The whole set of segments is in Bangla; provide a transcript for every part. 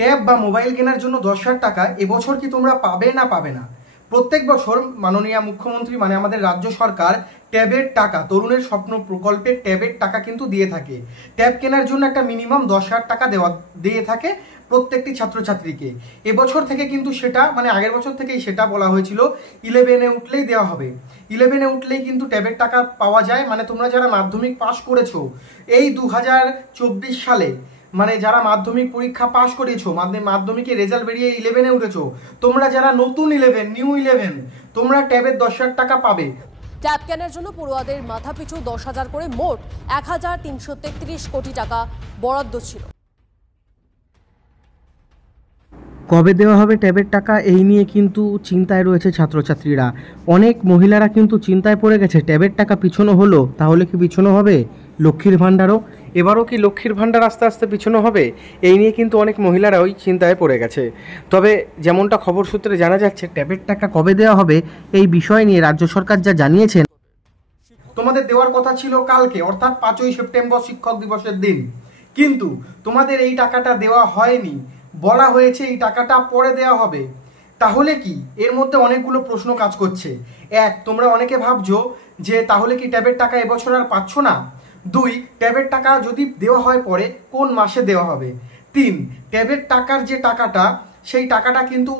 ট্যাব বা মোবাইল কেনার জন্য 10,000 টাকা এবছর কি তোমরা পাবে না পাবে না? প্রত্যেক বছর মাননীয় মুখ্যমন্ত্রী মানে আমাদের রাজ্য সরকার ট্যাবের টাকা, তরুণের স্বপ্ন প্রকল্পে ট্যাবের টাকা কিন্তু দিয়ে থাকে। ট্যাব কেনার জন্য একটা মিনিমাম 10,000 টাকা দিয়ে থাকে প্রত্যেকটি ছাত্রছাত্রীকে। এবছর থেকে কিন্তু সেটা মানে আগের বছর থেকেই সেটা বলা হয়েছিল 11-এ উঠলেই দেওয়া হবে। 11-এ উঠলেই কিন্তু ট্যাবের টাকা পাওয়া যায়। মানে তোমরা যারা মাধ্যমিক পাস করেছো এই 2024 সালে, মানে যারা মাধ্যমিক পরীক্ষা পাশ করিয়েছো, মাধ্যমিকের রেজাল্ট বেরিয়ে 11-এ উঠেছো, তোমরা যারা নতুন 11 নিউ 11 তোমরা ট্যাবের 10,000 টাকা পাবে। ট্যাব কেনার জন্য পড়ুয়াদের মাথাপিছু 10,000 করে মোট 1,333 কোটি টাকা বরাদ্দ ছিল। কবে দেওয়া হবে ট্যাবের টাকা এই নিয়ে কিন্তু চিন্তায় রয়েছে ছাত্রছাত্রীরা। অনেক মহিলারা কিন্তু চিন্তায় পড়ে গেছে, ট্যাবের টাকা পিছনো হলো, তাহলে কি পিছনো হবে লক্ষ্মীর ভাণ্ডারও? এবারও কি লক্ষ্মীর ভাণ্ডার আস্তে আস্তে পিছনো হবে? এই নিয়ে কিন্তু অনেক মহিলারা ওই চিন্তায় পড়ে গেছে। তবে যেমনটা খবর সূত্রে জানা যাচ্ছে, ট্যাবের টাকা কবে দেওয়া হবে এই বিষয় নিয়ে রাজ্য সরকার যা জানিয়েছেন, তোমাদের দেওয়ার কথা ছিল কালকে, অর্থাৎ 5ই সেপ্টেম্বর শিক্ষক দিবসের দিন, কিন্তু তোমাদের এই টাকাটা দেওয়া হয়নি। বলা হয়েছে এই টাকাটা পরে দেওয়া হবে। তাহলে কি এর মধ্যে অনেকগুলো প্রশ্ন কাজ করছে। এক, তোমরা অনেকে ভাবছো যে তাহলে কি ট্যাবের টাকা এবছর আর পাচ্ছ না? 2, ট্যাবের টাকা যদি দেওয়া হয় পরে কোন মাসে দেওয়া হবে? 3, ট্যাবের টাকার যে টাকাটা সেই টাকাটা কিন্তু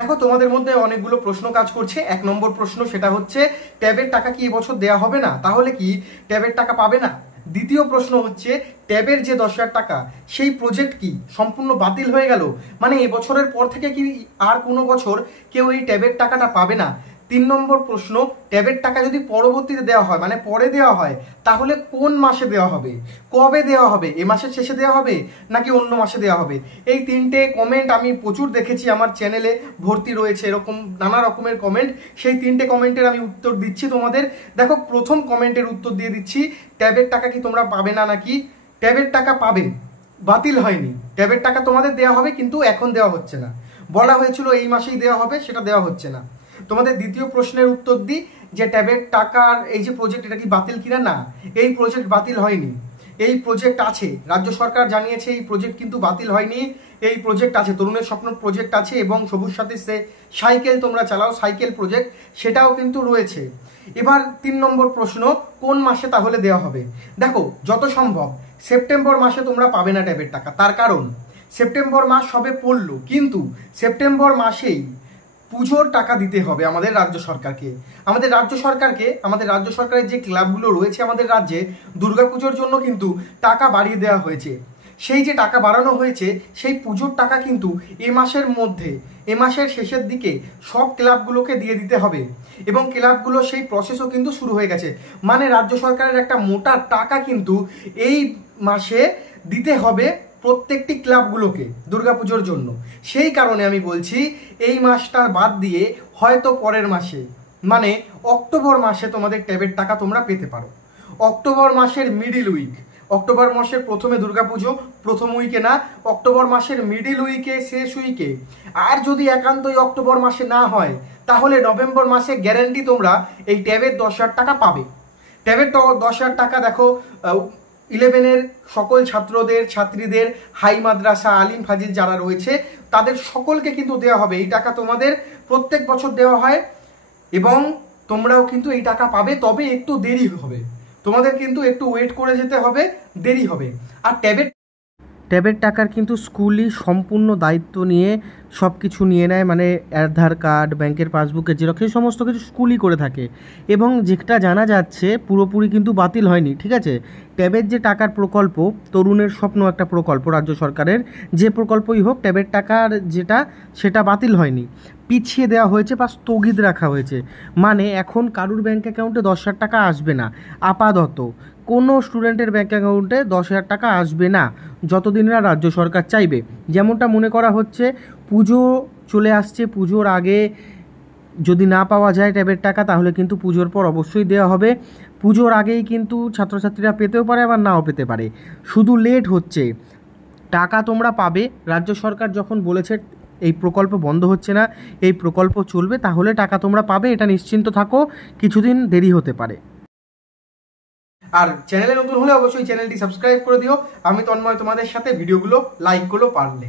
দেখো তোমাদের মধ্যে অনেকগুলো প্রশ্ন কাজ করছে। 1 নম্বর প্রশ্ন সেটা হচ্ছে ট্যাবের টাকা কি এবছর দেওয়া হবে না, তাহলে কি ট্যাবের টাকা পাবে না? দ্বিতীয় প্রশ্ন হচ্ছে ট্যাবের যে 10,000 টাকা সেই প্রজেক্ট কি সম্পূর্ণ বাতিল হয়ে গেল, মানে এবছরের পর থেকে কি আর কোনো বছর কেউ এই ট্যাবের টাকাটা পাবে না? 3 নম্বর প্রশ্ন, ট্যাবের টাকা যদি পরবর্তীতে দেওয়া হয় মানে পরে দেওয়া হয় তাহলে কোন মাসে দেওয়া হবে, কবে দেওয়া হবে? এ মাসের শেষে দেওয়া হবে নাকি অন্য মাসে দেওয়া হবে? এই 3টে কমেন্ট আমি প্রচুর দেখেছি, আমার চ্যানেলে ভর্তি রয়েছে এরকম নানা রকমের কমেন্ট। সেই 3টে কমেন্টের আমি উত্তর দিচ্ছি তোমাদের। দেখো, প্রথম কমেন্টের উত্তর দিয়ে দিচ্ছি, ট্যাবের টাকা কি তোমরা পাবে না নাকি? ট্যাবের টাকা পাবে, বাতিল হয়নি। ট্যাবের টাকা তোমাদের দেওয়া হবে, কিন্তু এখন দেওয়া হচ্ছে না। বলা হয়েছিল এই মাসেই দেওয়া হবে, সেটা দেওয়া হচ্ছে না। তোমাদের দ্বিতীয় প্রশ্নের উত্তর দিই যে ট্যাবের টাকার এই যে প্রজেক্ট, এটা কি বাতিল কিনা? না, এই প্রজেক্ট বাতিল হয়নি। এই প্রজেক্ট আছে, রাজ্য সরকার জানিয়েছে এই প্রজেক্ট কিন্তু বাতিল হয়নি। এই প্রজেক্ট আছে, তরুণের স্বপ্ন প্রজেক্ট আছে, এবং সবুজ সাথী সাইকেল তোমরা চালাও সাইকেল প্রজেক্ট, সেটাও কিন্তু রয়েছে। এবার 3 নম্বর প্রশ্ন, কোন মাসে তাহলে দেওয়া হবে? দেখো, যত সম্ভব সেপ্টেম্বর মাসে তোমরা পাবে না ট্যাবের টাকা। তার কারণ সেপ্টেম্বর মাস সবে পড়লো, কিন্তু সেপ্টেম্বর মাসেই পুজোর টাকা দিতে হবে আমাদের রাজ্য সরকারকে। আমাদের রাজ্য সরকারের যে ক্লাবগুলো রয়েছে আমাদের রাজ্যে, দুর্গাপুজোর জন্য কিন্তু টাকা বাড়িয়ে দেওয়া হয়েছে। সেই যে টাকা বাড়ানো হয়েছে সেই পুজোর টাকা কিন্তু এ মাসের শেষের দিকে সব ক্লাবগুলোকে দিয়ে দিতে হবে, এবং ক্লাবগুলো সেই প্রসেসও কিন্তু শুরু হয়ে গেছে। মানে রাজ্য সরকারের একটা মোটা টাকা কিন্তু এই মাসে দিতে হবে প্রত্যেকটি ক্লাবগুলোকে দুর্গাপুজোর জন্য। সেই কারণে আমি বলছি এই মাসটা বাদ দিয়ে হয়তো পরের মাসে মানে অক্টোবর মাসে তোমাদের ট্যাবের টাকা তোমরা পেতে পারো। অক্টোবর মাসের মিডিল উইক, অক্টোবর মাসের প্রথমে দুর্গাপুজো, প্রথম উইকে না, অক্টোবর মাসের মিডিল উইকে, শেষ উইকে। আর যদি একান্তই অক্টোবর মাসে না হয় তাহলে নভেম্বর মাসে গ্যারান্টি তোমরা এই ট্যাবের 10,000 টাকা পাবে। ট্যাবের 10,000 টাকা দেখো 11-এর সকল ছাত্রীদের হাই মাদ্রাসা, আলিম ফাজিল যারা রয়েছে তাদের সকলকে কিন্তু দেওয়া হবে। এই টাকা তোমাদের প্রত্যেক বছর দেওয়া হয়, এবং তোমরাও কিন্তু এই টাকা পাবে। তবে একটু দেরি হবে, তোমাদের কিন্তু একটু ওয়েট করে যেতে হবে, দেরি হবে। আর ট্যাবের টাকার কিন্তু স্কুলই সম্পূর্ণ দায়িত্ব নিয়ে সব কিছু নিয়ে নেয়, মানে আধার কার্ড, ব্যাংকের পাসবুকের জেরক্স, এই সমস্ত কিছু স্কুলই করে থাকে। এবং যেটা জানা যাচ্ছে পুরোপুরি কিন্তু বাতিল হয়নি, ঠিক আছে? ট্যাবের যে টাকার প্রকল্প, তরুণের স্বপ্ন একটা প্রকল্প রাজ্য সরকারের, যে প্রকল্পই হোক ট্যাবের টাকার সেটা বাতিল হয়নি, পিছিয়ে দেওয়া হয়েছে বা স্থগিত রাখা হয়েছে। মানে এখন কারুর ব্যাঙ্ক অ্যাকাউন্টে 10,000 টাকা আসবে না, আপাতত কোনো স্টুডেন্টের ব্যাঙ্ক অ্যাকাউন্টে 10,000 টাকা আসবে না যতদিন না রাজ্য সরকার চাইবে। যেমনটা মনে করা হচ্ছে পুজো চলে আসছে, পুজোর আগে যদি না পাওয়া যায় ট্যাবের টাকা তাহলে কিন্তু পুজোর পর অবশ্যই দেওয়া হবে। পুজোর আগেই কিন্তু ছাত্রছাত্রীরা পেতেও পারে আবার নাও পেতে পারে, শুধু লেট হচ্ছে। টাকা তোমরা পাবে, রাজ্য সরকার যখন বলেছে এই প্রকল্প বন্ধ হচ্ছে না, এই প্রকল্প চলবে, তাহলে টাকা তোমরা পাবে, এটা নিশ্চিন্ত থাকো। কিছুদিন দেরি হতে পারে। আর চ্যানেলে নতুন হলে অবশ্যই চ্যানেলটি সাবস্ক্রাইব করে দিও। আমি তন্ময় তোমাদের সাথে ভিডিওগুলো লাইক করলো পারলে।